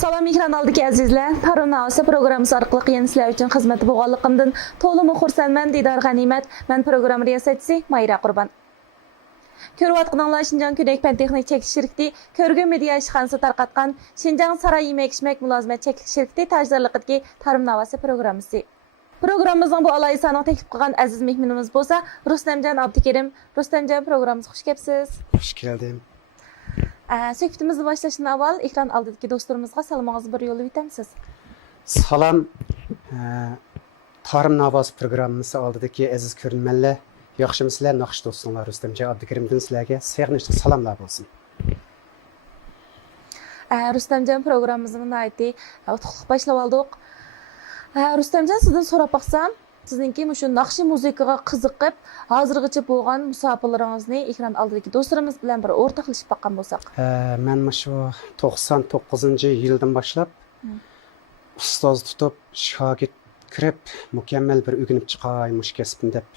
Salam ekran aldiki azizlar. Tarım Navası programımız arqılıq yeni sizlər üçün xizməti boğanlığımdan to'liq xursandman Didar G'animat. Men program riyosatchisi Mayra Qurban. Ko'rib atqanlar Şinjan Kürek Pen Texnik Çekiliş Şirketi, Körgün Media İşxanası tarqatqan Şinjan Saray Yemek İçmek Mülazimet Çekiliş Şirketi tajdarlığıdaki Tarım Navası programısı. Programımızın bu alayı sanat teklif qilgan aziz mehmonimiz bo'lsa, Rustamjon Abdukerim. Rustamjon, programımıza xush kelibsiz. Hoş geldin. Söhbətimizni başlashdan avval ekran oldidagi do'stlarimizga salomingizni bir yo'llab o'tamsiz. Salam. Tarım Navası programımızı aldığındaki aziz görünmenler, yaxşımısızlar, naqş dostlar, Rustamjon Abdukerim'den sizlerge sevgili salamlar olsun. Rustamjon, programımızın ayeti utuqliq başlab oldik. Rustamjon, sizdan so'rab baqsam, sizningki shu naqshi musiqaga qiziqib, hozirgacha bo'lgan musofirlaringizni ekran oldidagi do'stlarimiz bilan bir o'rtoqlashib baqqan bo'lsak. Men shu 99-yildan boshlab ustoz tutib, shogird kirib, mukammal bir o'rganib chiqay mush kasbni deb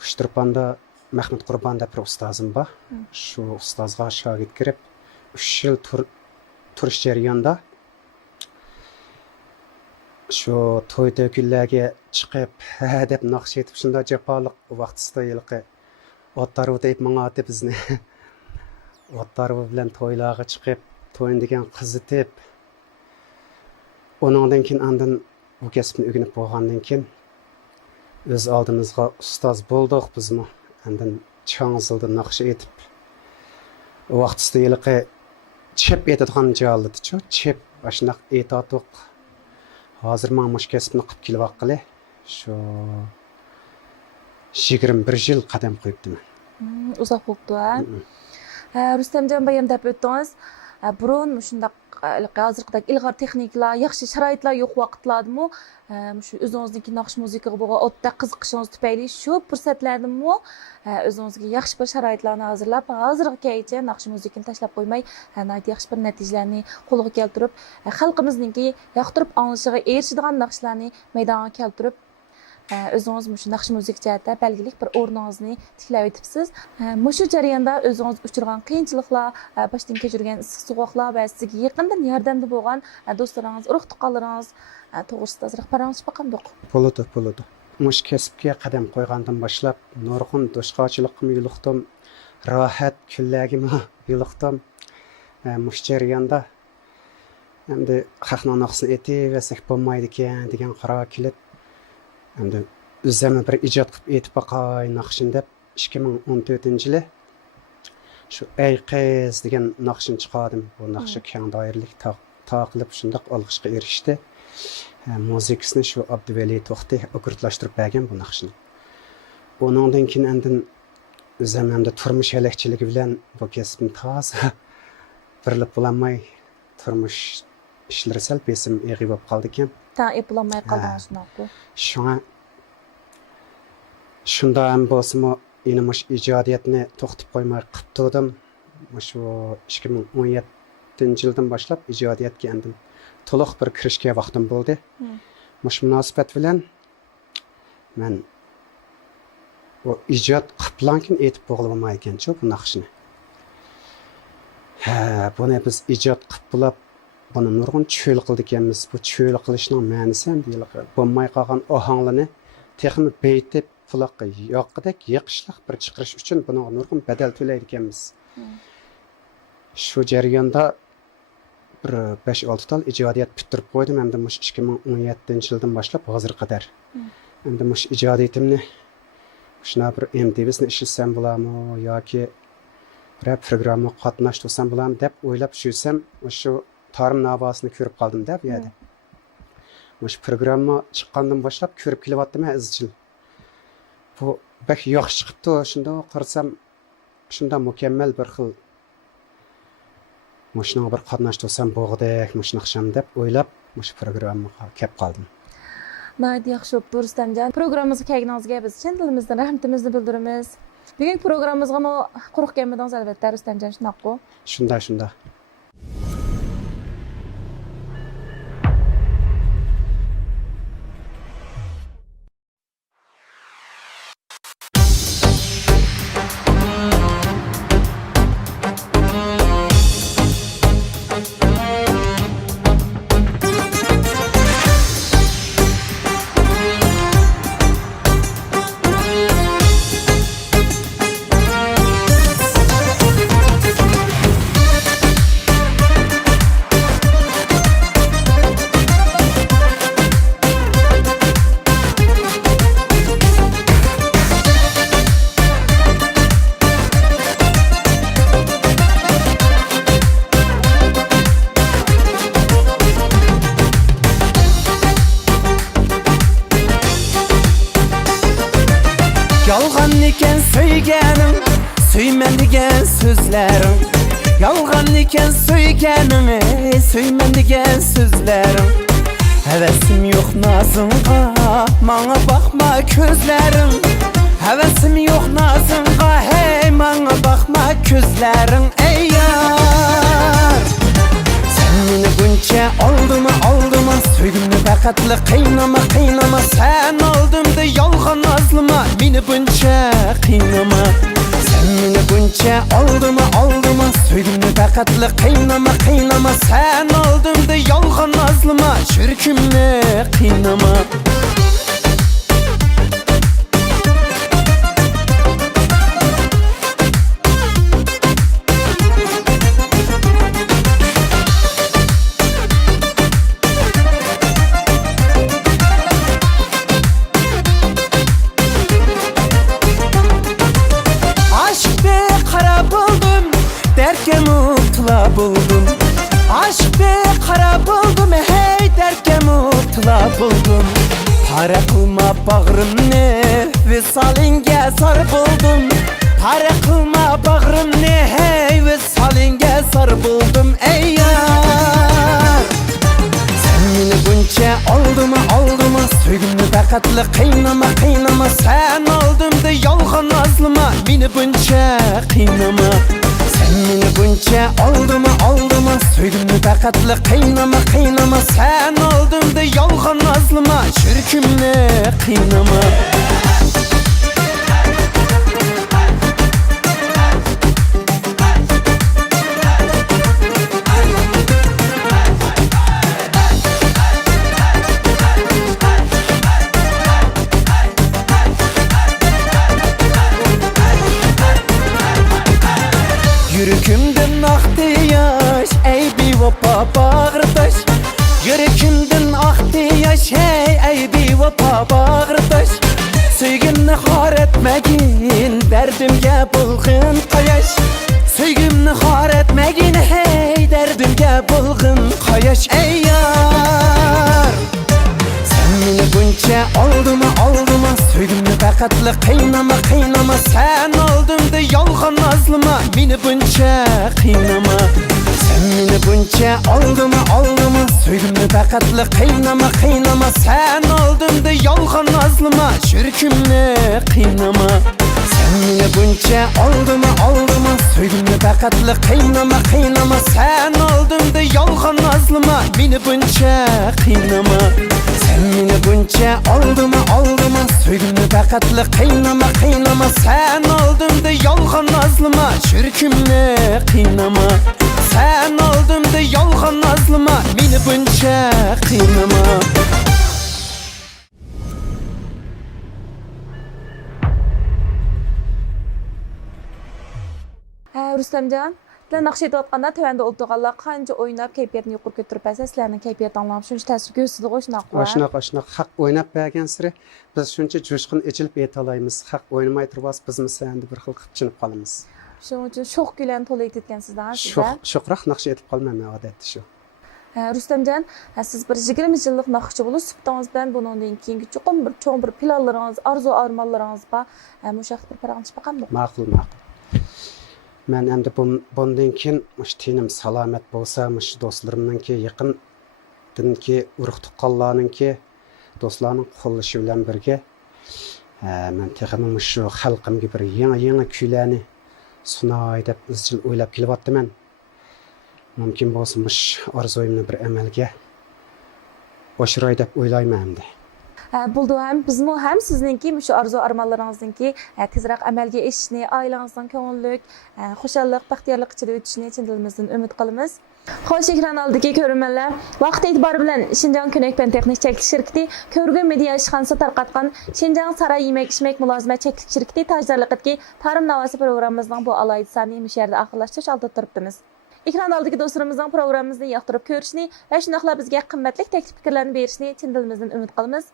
Ushturpanda Mahmud Qurbon deb bir ustozim bor. Shu ustozga shogird kirib 3 yil turish jarayonida shu to'y to'kinlarga chiqib, deb naqsh etib, shunda jafoliq vaqtida yilqi otlarga deb mang'atib bizni otlarga bilan to'ylarga chiqib, to'yin degan qizitib, uningdan keyin andin bu kasbni o'rganib bo'lgandan keyin o'z oldimizga ustoz bo'ldik bizmi. Andin chang'izildi naqsh etib, vaqtida yilqi chep etadigan joylardachu, chep ashunaq etadiq. Hozir men mush kasbni qilib kelyapqili shu 21 yil qadam qo'yibdim. Uzoq bo'ldi. Rustamjon bayam deb o'tdingiz. Burun shundaq hozirgidek ilg'or texnikalar, yaxshi sharoitlar yo'q vaqtlardimi, shu o'zingizniki naqsh musiqaga bo'lgan o'tda qiziqishingiz tufayli shu fursatlardami o'zingizga yaxshi bir sharoitlarni hozirlab, hozirgacha naqsh musiqani tashlab qo'ymay, yaxshi bir natijalarni qo'lga keltirib, xalqimizningki yoqtirib anglishiga erishadigan naqshlarni maydonga keltirib, o'zingiz shu naqsh musiqa jihatda belgilik bir o'rningizni tiklab o'tibsiz. Shu jarayonda o'zingiz uchirgan qiyinchiliklar, boshdan kechirgan issiq sovuqlar va sizga yaqindan yordamda bo'lgan do'stlaringiz, urug' tuqqanlaringiz to'g'risida ozroq parangiz baqandoq. Bo'ladi. Mush kasbga qadam qo'ygandan boshlab nurg'un do'stqochilikqa yo'liqdim, rohat kunlarga yo'liqdim. Mush jarayonda endi xalqning naqsini etaversak bo'lmaydi ekan degan qaror kelib, endi o'zimni bir ijod qilib etib boqay naqshin deb 2014-yili shu ey qiz degan naqshin chiqardim. Bu naqshi keng doiralik taqilib shundoq olqishga erishdi. Muzikasini shu Abduvali To'xti okrutlashtirib bergan bu naqshni. Uningdan keyin andin o'zim hamda turmush halakchiligi bilan bu kasbni toza birilib bo'lmay turmush ishlari sal besim eg'i bo'lib qoldi ekan. Eplolmay qoldingiz shunaqku. Shunda ham bo'lsa-mu, mush ijodiyatni to'xtatib qo'ymay qilib turdim. Shu 2017-yildan boshlab ijodiyatga endim to'liq bir kirishga vaqtim bo'ldi. Mush munosabat bilan men o ijod qiliblankin etib bo'lmaydi-ku bu naqshni. Buni biz ijod qilib bo'lib, buni nurg'un cho'l qildik ekanmiz. Bu cho'l qilishning ma'nosi ham bo'lmay qolgan ohanglarni texnik beytib quloqqa yoqqidek yiqishliq bir chiqarish uchun buni nurg'un badal to'laydi ekanmiz. Shu jarayonda bir 5-6 tal ijodiyat bitirib qo'ydim. Endi mush 2017-yildan boshlab hozir qadar. Endi mush ijodiyatimni shuna bir MTV'sini ishlatsam bo'ladimi yoki bir programma qatnashtirsam bo'ladimi deb o'ylab shursam, shu Tarım Navasini ko'rib qoldim deb bu yerda. Mush programma chiqqandan boshlab ko'rib kelyaptim izchil. Bu bak yaxshi chiqibdi. Shunda qarasam, shunda mukammal bir xil mushning bir qatnashtirsam bo'g'dek, mush naqsham deb o'ylab mush programmaga kelib qoldim. Naydi yaxshi bo'pti Rustamjon. Programmamizga kelganingizga biz chin dilimizdan rahmatimizni bildiramiz. Bugungi programmamizga quruq kelmadingiz albatta Rustamjon, shunaqku. Shunda. sözlerin Yalgan iken söygenini Söymen degen sözlerin Hevesim yok nazınga Bana bakma közlerin Hevesim yok nazınga Hey bana bakma közlerin Ey yar Sen beni bunca oldu mu Söygümünü bakatlı kıynama Sen oldum da yalgan nazlıma Beni bunca kıynama Sen beni bunca oldu mu Söygümünü bakatlı kıynama Sen oldum da yalgan nazlıma Çürkümle kıynama Derke mutla buldum Aşk be kara buldum Hey derke mutla buldum Para kılma bağrım ne Visalinge zar buldum Para kılma bağrım ne Hey visalinge zar buldum Ey yar Sen beni bunca oldu mu Söygümlü bakatlı kıynama Sen oldum da yalgan nazlıma Beni bunca kıynama Sen beni bunca oldu mu Söygümlü bakatlı kıynama Sen oldum da yalgan nazlıma Çürkümle kıynama Yürükümden aktı yaş Ey bir vapa bağırdaş Yürükümden aktı yaş Ey bir vapa bağırdaş Söygümni har etmegin Derdimge bulgın kayaş Söygümni har etmegin Hey derdimge bulgın kayaş Ey yar Sen beni bunca oldu mu Söygümlü bakatlı kıynama Sen oldum da yalgan nazlıma Beni bunca kıynama Sen beni bunca oldu mu Söygümlü bakatlı kıynama Sen oldum da yalgan nazlıma Çürkümle kıynama Sen beni bunca oldu mu Söygümlü bakatlı kıynama Sen oldum da yalgan nazlıma Beni bunca kıynama Sen beni bunca oldu mu Söygümlü bakatlı kıynama Sen oldum da yalgan nazlıma Çürkümle kıynama Sen oldum da yalgan nazlıma Beni bunca kıynama Rustamjon, sizlar naqsh aytayotganda tövəndə o'tirganlar qancha o'ynab kayfiyatni yuqori ko'tarib bersa, sizlarning kayfiyat anglab shuncha ta'sir ko'rsatadi shunaqa haq o'ynab bergan siri biz shuncha jo'shqin ichilib aytolaymiz haq o'ynamay turib biz endi bir xil qipchinib qolamiz shuning uchun sho'x kuylarni to'la aytayotgansizlar sizlar sho'qroq naqsh aytib qolmayman odatda shu Rustamjon, siz bir 20 yillik naqshchi bo'lib, suhbatingiz bilan bundan keyingi cho'ng bir planlaringiz, arzu armonlaringiz bor. Mushaq bir parag'anchi baqammi? Ma'qul. Men endi bundan keyin tinim salomat bo'lsa, do'stlarimninki yaqindinki urug' tuqqanlarninki do'stlarning qo'llashi bilan birga men texnik shu xalqimga bir yangi kuylarni sunay deb izchil o'ylab kelyapman. Mumkin bo'lsa orzuimni bir amalga oshiray deb o'ylayman endi. Buldu bizmi ham sizningki shu arzu armonlaringizningki tezroq amalga oshishini, oilangizning ko'ngillik, xushallik, baxtiyorlik ichida o'tishini chin dilimizdan umid qilamiz. Xo'sh, ekran oldidagi ko'rmanlar, vaqt e'tibori bilan Shinjang Ko'nak-pan texnik cheklik shirkati ko'rgan media ishxonasi tarqatgan Shinjang saroy yemak-ichmak mulozimat cheklik shirkati tajdarliqidagi Tarim navosi programmamizning bu alohida sonini bu yerda oxirlashtirish oldida turibmiz. Ekran oldidagi do'stlarimizning programmamizni yoqtirib ko'rishni va shundoqla bizga qimmatli taklif fikrlarni berishni chin dilimizdan umid qilamiz.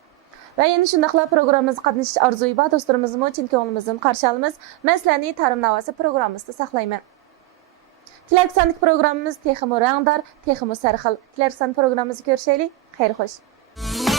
Va yana shundoqla programmamizga qatnashish orzuyi bor do'stlarimizni chin ko'nglimizdan qarshi olamiz. Men sizlarni Tarim navosi programmasida saqlayman. Kelarki programmamiz texmo rangdor, texmo sarxil. Kelarki programmamizni ko'rishaylik. Xayr xo'sh.